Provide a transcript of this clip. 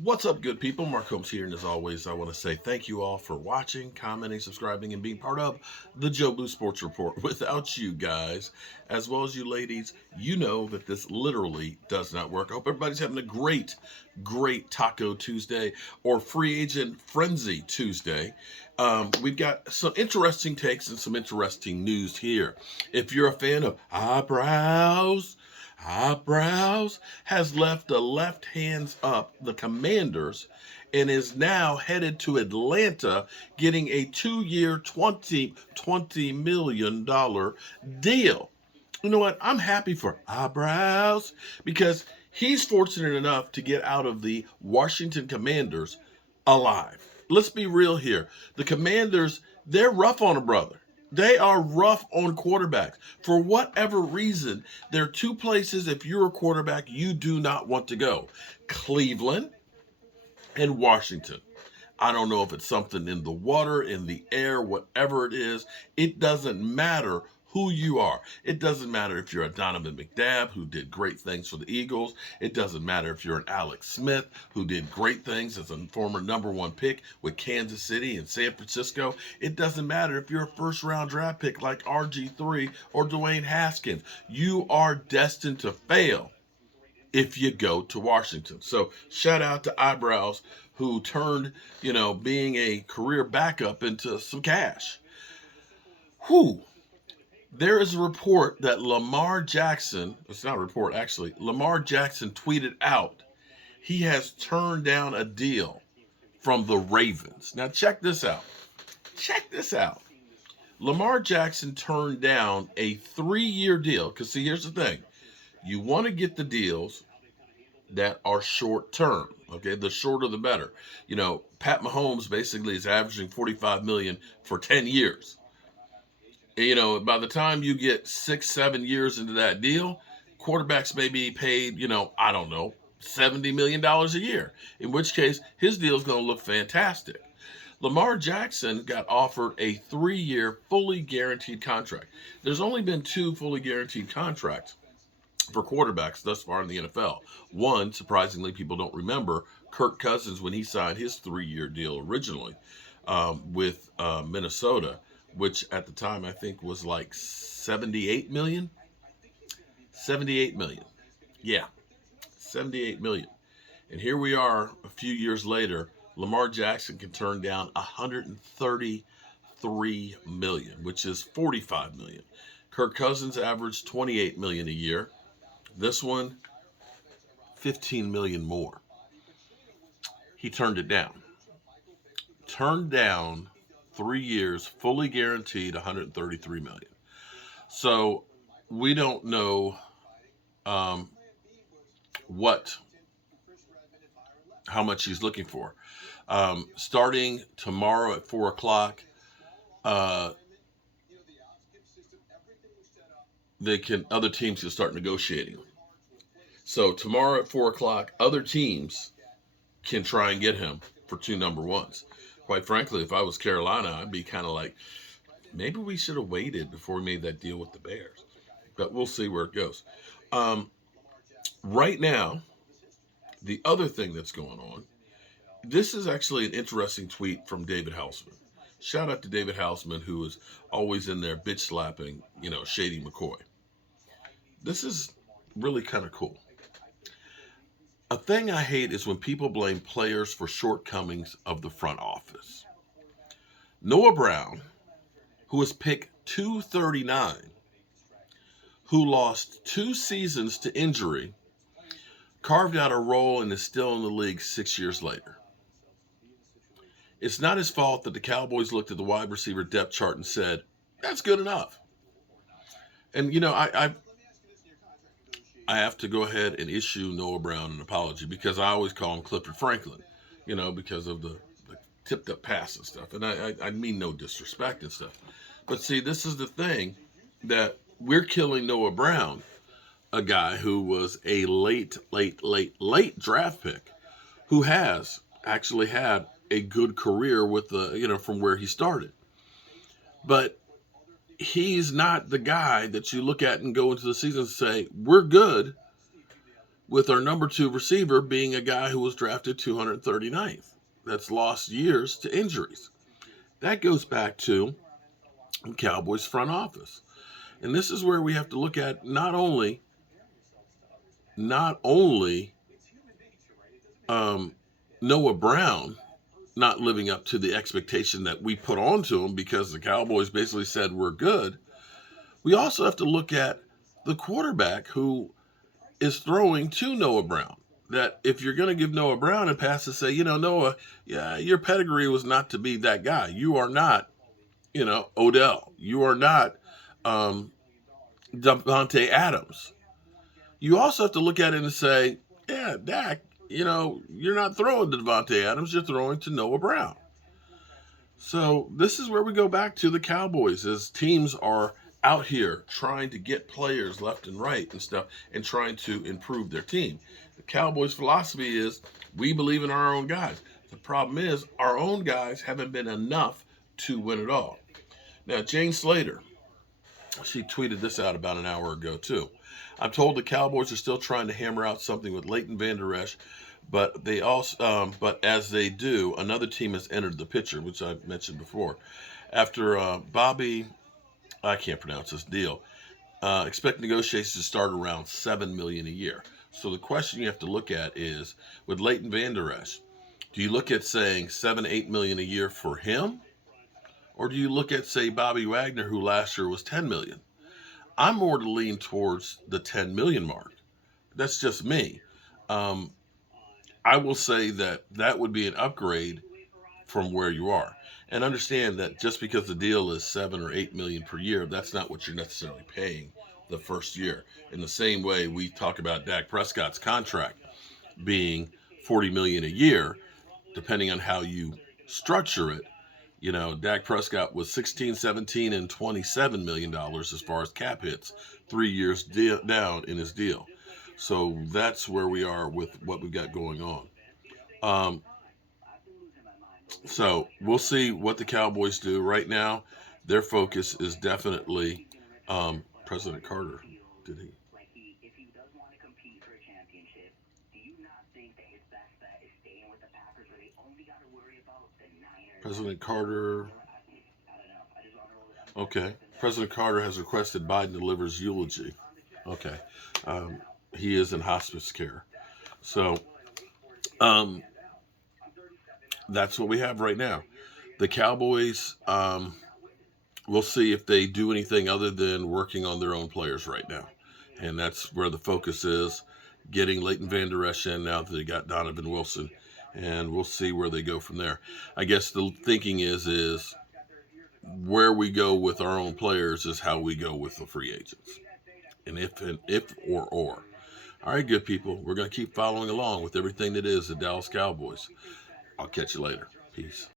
What's up, good people? Mark Holmes here, and as always, I want to say thank you all for watching, commenting, subscribing, and being part of the Joe Blue Sports Report. Without you guys, as well as you ladies, you know that this literally does not work. I hope everybody's having a great Taco Tuesday or Free Agent Frenzy Tuesday. We've got some interesting takes and some interesting news here. If you're a fan of eyebrows has left the left hands up the Commanders and is now headed to Atlanta getting a 2-year $20 million deal. You know what? I'm happy for eyebrows because he's fortunate enough to get out of the Washington Commanders alive. Let's be real here. The Commanders, they're rough on a brother. They are rough on quarterbacks. For whatever reason, there are two places, if you're a quarterback, you do not want to go: Cleveland and Washington. I don't know if it's something in the water, in the air, whatever it is. It doesn't matter who you are. It doesn't matter if you're a Donovan McNabb, who did great things for the Eagles. It doesn't matter if you're an Alex Smith, who did great things as a former number one pick with Kansas City and San Francisco. It doesn't matter if you're a first round draft pick like RG3 or Dwayne Haskins. You are destined to fail if you go to Washington. So shout out to Eyebrows, who turned, being a career backup into some cash. Whew. There is a report that Lamar Jackson, it's not a report actually, Lamar Jackson tweeted out he has turned down a deal from the Ravens. Now check this out. Check this out. Lamar Jackson turned down a 3-year deal because, see, here's the thing. You want to get the deals that are short term. Okay, the shorter the better. Pat Mahomes basically is averaging 45 million for 10 years. And, by the time you get 6-7 years into that deal, quarterbacks may be paid, I don't know, $70 million a year. In which case, his deal is going to look fantastic. Lamar Jackson got offered a 3-year fully guaranteed contract. There's only been 2 fully guaranteed contracts for quarterbacks thus far in the NFL. One, surprisingly, people don't remember, Kirk Cousins, when he signed his 3-year deal originally with Minnesota, which at the time I think was like 78 million. 78 million. Yeah, 78 million. And here we are a few years later. Lamar Jackson can turn down 133 million, which is 45 million. Kirk Cousins averaged 28 million a year. This one, 15 million more. He turned it down. Turned down 3 years, fully guaranteed 133 million. So we don't know what how much he's looking for. Starting tomorrow at 4 o'clock, other teams can start negotiating. So tomorrow at 4 o'clock, other teams can try and get him for 2 number ones. Quite frankly, if I was Carolina, I'd be kind of like, maybe we should have waited before we made that deal with the Bears. But we'll see where it goes. Right now, the other thing that's going on, this is actually an interesting tweet from David Hausman. Shout out to David Hausman, who is always in there bitch slapping, Shady McCoy. This is really kind of cool. A thing I hate is when people blame players for shortcomings of the front office. Noah Brown, who was picked 239, who lost 2 seasons to injury, carved out a role and is still in the league 6 years later. It's not his fault that the Cowboys looked at the wide receiver depth chart and said, that's good enough. And, I have to go ahead and issue Noah Brown an apology because I always call him Clifford Franklin, because of the tipped up pass and stuff. And I mean no disrespect and stuff. But see, this is the thing, that we're killing Noah Brown, a guy who was a late draft pick, who has actually had a good career with from where he started. But he's not the guy that you look at and go into the season and say, we're good. with our number 2 receiver being a guy who was drafted 239th. That's lost years to injuries. That goes back to the Cowboys front office. And this is where we have to look at not only Noah Brown not living up to the expectation that we put onto him because the Cowboys basically said we're good. We also have to look at the quarterback who is throwing to Noah Brown. That if you're going to give Noah Brown a pass to say, Noah, yeah, your pedigree was not to be that guy. You are not, Odell. You are not Davante Adams. You also have to look at it and say, yeah, Dak, you're not throwing to Davante Adams. You're throwing to Noah Brown. So this is where we go back to the Cowboys as teams are out here trying to get players left and right and stuff and trying to improve their team. The Cowboys' philosophy is we believe in our own guys. The problem is our own guys haven't been enough to win it all. Now, Jane Slater, she tweeted this out about an hour ago too. I'm told the Cowboys are still trying to hammer out something with Leighton Vander Esch, but but as they do, another team has entered the picture, which I mentioned before. After Bobby, I can't pronounce this deal. Expect negotiations to start around $7 million a year. So the question you have to look at is with Leighton Vander Esch, do you look at saying $7-8 million a year for him, or do you look at say Bobby Wagner, who last year was $10 million? I'm more to lean towards the $10 million mark. That's just me. I will say that would be an upgrade from where you are. And understand that just because the deal is 7 or 8 million per year, that's not what you're necessarily paying the first year. In the same way we talk about Dak Prescott's contract being 40 million a year, depending on how you structure it. Dak Prescott was 16, 17, and $27 million as far as cap hits, 3 years down in his deal. So that's where we are with what we've got going on. So we'll see what the Cowboys do. Right now, their focus is definitely President Carter. Did he? President Carter. Okay. President Carter has requested Biden delivers eulogy. Okay. He is in hospice care. So that's what we have right now. The Cowboys, we'll see if they do anything other than working on their own players right now. And that's where the focus is, getting Leighton Vander Esch in now that they got Donovan Wilson. And we'll see where they go from there. I guess the thinking is where we go with our own players is how we go with the free agents. And if or. All right, good people. We're going to keep following along with everything that is the Dallas Cowboys. I'll catch you later. Peace.